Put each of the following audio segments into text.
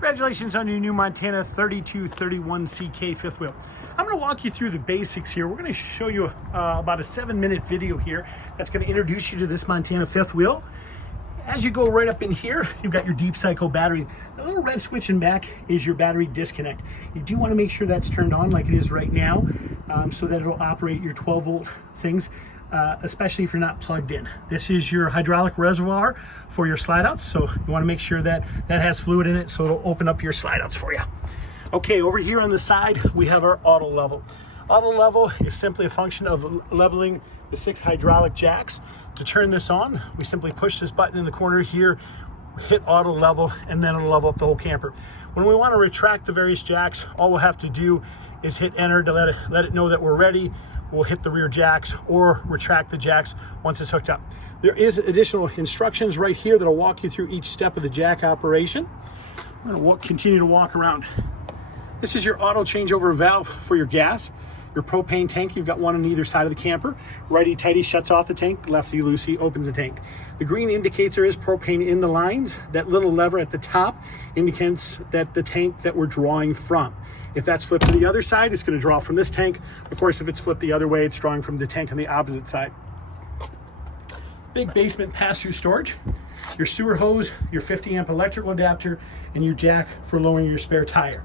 Congratulations on your new Montana 3231 CK fifth wheel. I'm going to walk you through the basics here. We're going to show you about a 7-minute video here that's going to introduce you to this Montana fifth wheel. As you go right up in here, you've got your deep cycle battery. The little red switch in back is your battery disconnect. You do want to make sure that's turned on like it is right now, so that it'll operate your 12 volt things, especially if you're not plugged in. This is your hydraulic reservoir for your slide outs, so you want to make sure that that has fluid in it so it'll open up your slide outs for you. Okay, over here on the side, we have our auto level. Auto level is simply a function of leveling the 6 hydraulic jacks. To turn this on, we simply push this button in the corner here, hit auto level, and then it'll level up the whole camper. When we want to retract the various jacks, all we'll have to do is hit enter to let it know that we're ready. We'll hit the rear jacks or retract the jacks once it's hooked up. There is additional instructions right here that'll walk you through each step of the jack operation. We're going to continue to walk around. This is your auto changeover valve for your gas. Your propane tank, you've got one on either side of the camper. Righty-tighty shuts off the tank, lefty-loosey opens the tank. The green indicates there is propane in the lines. That little lever at the top indicates that the tank that we're drawing from. If that's flipped to the other side, it's going to draw from this tank. Of course, if it's flipped the other way, it's drawing from the tank on the opposite side. Big basement pass-through storage. Your sewer hose, your 50 amp electrical adapter, and your jack for lowering your spare tire.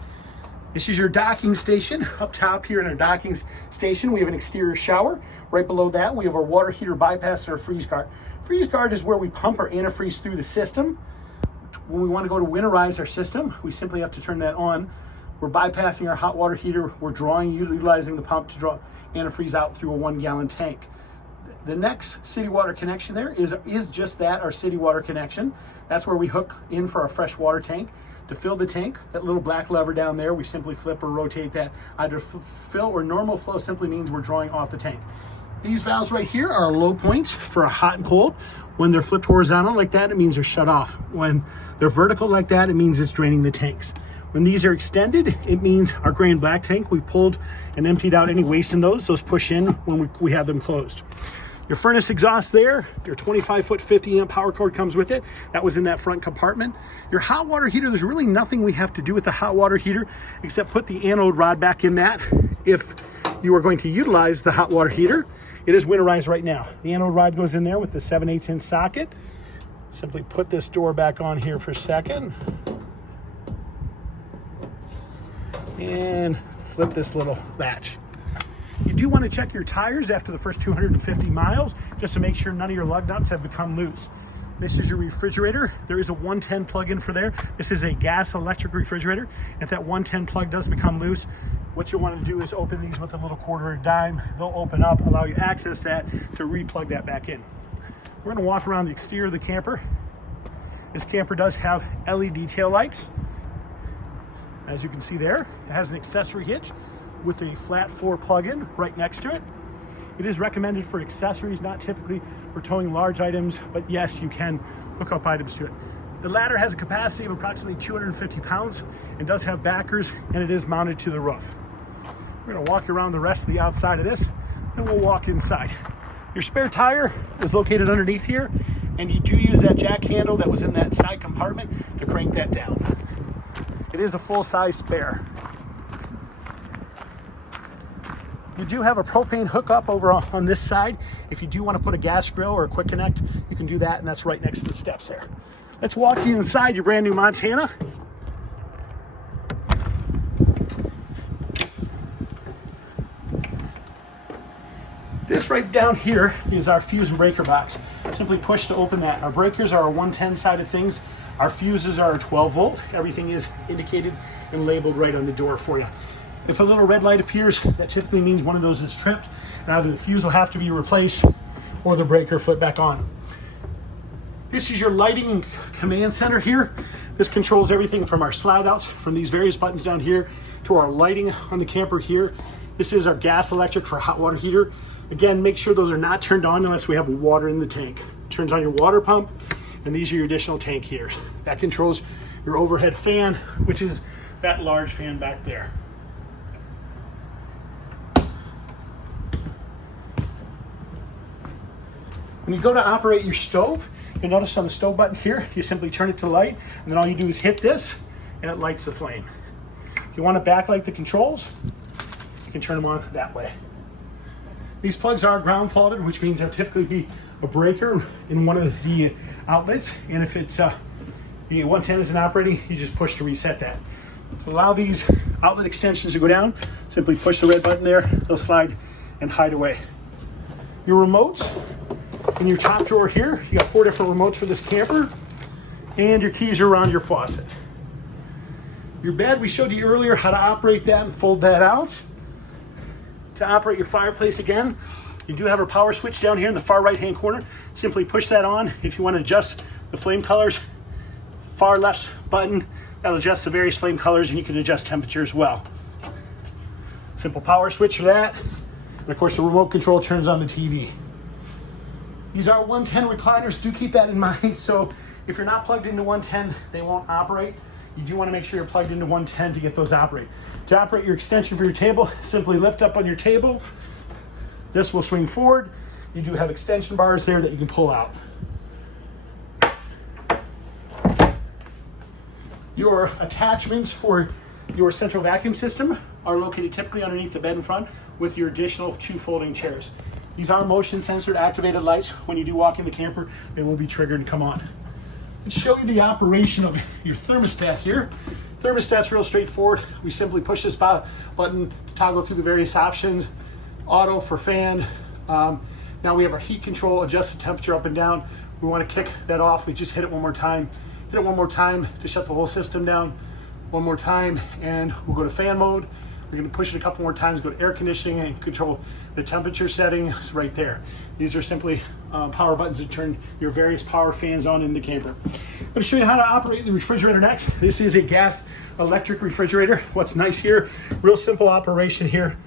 This is your docking station. Up top here in our docking station, we have an exterior shower. Right below that, we have our water heater bypass and our freeze guard. Freeze guard is where we pump our antifreeze through the system. When we want to go to winterize our system, we simply have to turn that on. We're bypassing our hot water heater. We're utilizing the pump to draw antifreeze out through a 1-gallon tank. The next city water connection there is just that, our city water connection. That's where we hook in for our fresh water tank. To fill the tank, that little black lever down there, we simply flip or rotate that. Either fill or normal flow simply means we're drawing off the tank. These valves right here are low points for a hot and cold. When they're flipped horizontal like that, it means they're shut off. When they're vertical like that, it means it's draining the tanks. When these are extended, it means our gray and black tank, we pulled and emptied out any waste in those. Those push in when we have them closed. Your furnace exhaust there, your 25-foot 50 amp power cord comes with it. That was in that front compartment. Your hot water heater, there's really nothing we have to do with the hot water heater except put the anode rod back in that. If you are going to utilize the hot water heater, it is winterized right now. The anode rod goes in there with the 7/8 inch socket. Simply put this door back on here for a second. And flip this little latch. You do want to check your tires after the first 250 miles just to make sure none of your lug nuts have become loose. This is your refrigerator. There is a 110 plug-in for there. This is a gas electric refrigerator. If that 110 plug does become loose, what you'll want to do is open these with a little quarter or a dime. They'll open up, allow you access that to re-plug that back in. We're going to walk around the exterior of the camper. This camper does have LED tail lights. As you can see there, it has an accessory hitch with a flat floor plug-in right next to it. It is recommended for accessories, not typically for towing large items, but yes, you can hook up items to it. The ladder has a capacity of approximately 250 pounds and does have backers, and it is mounted to the roof. We're gonna walk around the rest of the outside of this, and we'll walk inside. Your spare tire is located underneath here, and you do use that jack handle that was in that side compartment to crank that down. It is a full-size spare. You do have a propane hookup over on this side. If you do want to put a gas grill or a quick connect, you can do that, and that's right next to the steps there. Let's walk you inside your brand new Montana. This right down here is our fuse and breaker box. Simply push to open that. Our breakers are our 110 side of things. Our fuses are 12 volt. Everything is indicated and labeled right on the door for you. If a little red light appears, that typically means one of those is tripped, and either the fuse will have to be replaced or the breaker flip back on. This is your lighting and command center here. This controls everything from our slide outs, from these various buttons down here, to our lighting on the camper here. This is our gas electric for hot water heater. Again, make sure those are not turned on unless we have water in the tank. Turns on your water pump, and these are your additional tank heaters. That controls your overhead fan, which is that large fan back there. When you go to operate your stove, you'll notice on the stove button here, you simply turn it to light, and then all you do is hit this, and it lights the flame. If you want to backlight the controls, you can turn them on that way. These plugs are ground faulted, which means there'll typically be a breaker in one of the outlets, and if it's the 110 isn't operating, you just push to reset that. So allow these outlet extensions to go down. Simply push the red button there, they'll slide and hide away. Your remotes in your top drawer here, you got 4 different remotes for this camper, and your keys are around your faucet. Your bed, we showed you earlier how to operate that and fold that out. To operate your fireplace again, you do have a power switch down here in the far right hand corner. Simply push that on. If you want to adjust the flame colors, far left button, that'll adjust the various flame colors, and you can adjust temperature as well. Simple power switch for that. And of course the remote control turns on the TV. These are 110 recliners, do keep that in mind. So if you're not plugged into 110, they won't operate. You do want to make sure you're plugged into 110 to get those to operate. To operate your extension for your table, simply lift up on your table. This will swing forward. You do have extension bars there that you can pull out. Your attachments for your central vacuum system are located typically underneath the bed in front with your additional 2 folding chairs. These are motion sensored activated lights. When you do walk in the camper, they will be triggered and come on. Let's show you the operation of your thermostat here. Thermostat's real straightforward. We simply push this button to toggle through the various options. Auto for fan. Now we have our heat control, adjust the temperature up and down. We want to kick that off. We just hit it one more time. Hit it one more time to shut the whole system down. One more time, and we'll go to fan mode. We're going to push it a couple more times, go to air conditioning and control the temperature settings right there. These are simply power buttons to turn your various power fans on in the camper. I'm going to show you how to operate the refrigerator next. This is a gas electric refrigerator. What's nice here, real simple operation here.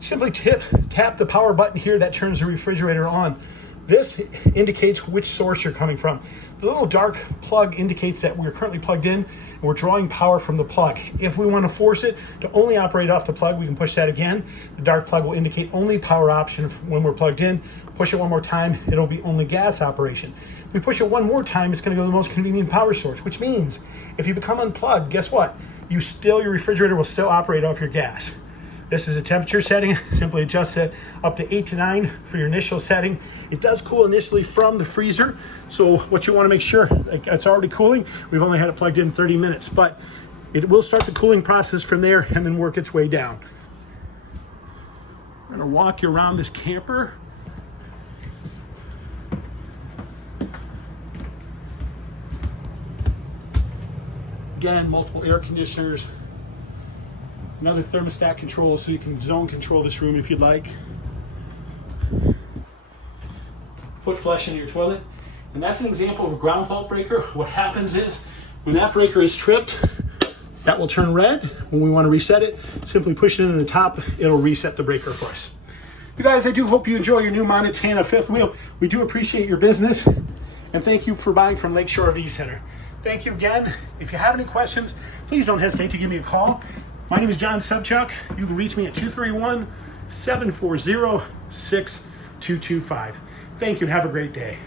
Simply tap the power button here that turns the refrigerator on. This indicates which source you're coming from. The little dark plug indicates that we're currently plugged in and we're drawing power from the plug. If we want to force it to only operate off the plug, we can push that again. The dark plug will indicate only power option when we're plugged in. Push it one more time, it'll be only gas operation. If we push it one more time, it's going to go to the most convenient power source, which means if you become unplugged, guess what? Your refrigerator will still operate off your gas. This is a temperature setting. Simply adjust it up to 8 to 9 for your initial setting. It does cool initially from the freezer. So what you want to make sure, it's already cooling. We've only had it plugged in 30 minutes, but it will start the cooling process from there and then work its way down. We're going to walk you around this camper. Again, multiple air conditioners. Another thermostat control so you can zone control this room if you'd like. Foot flush in your toilet. And that's an example of a ground fault breaker. What happens is when that breaker is tripped, that will turn red. When we want to reset it, simply push it in the top, it'll reset the breaker for us. You guys, I do hope you enjoy your new Montana fifth wheel. We do appreciate your business, and thank you for buying from Lakeshore RV Center. Thank you again. If you have any questions, please don't hesitate to give me a call. My name is John Subchuck. You can reach me at 231-740-6225. Thank you and have a great day.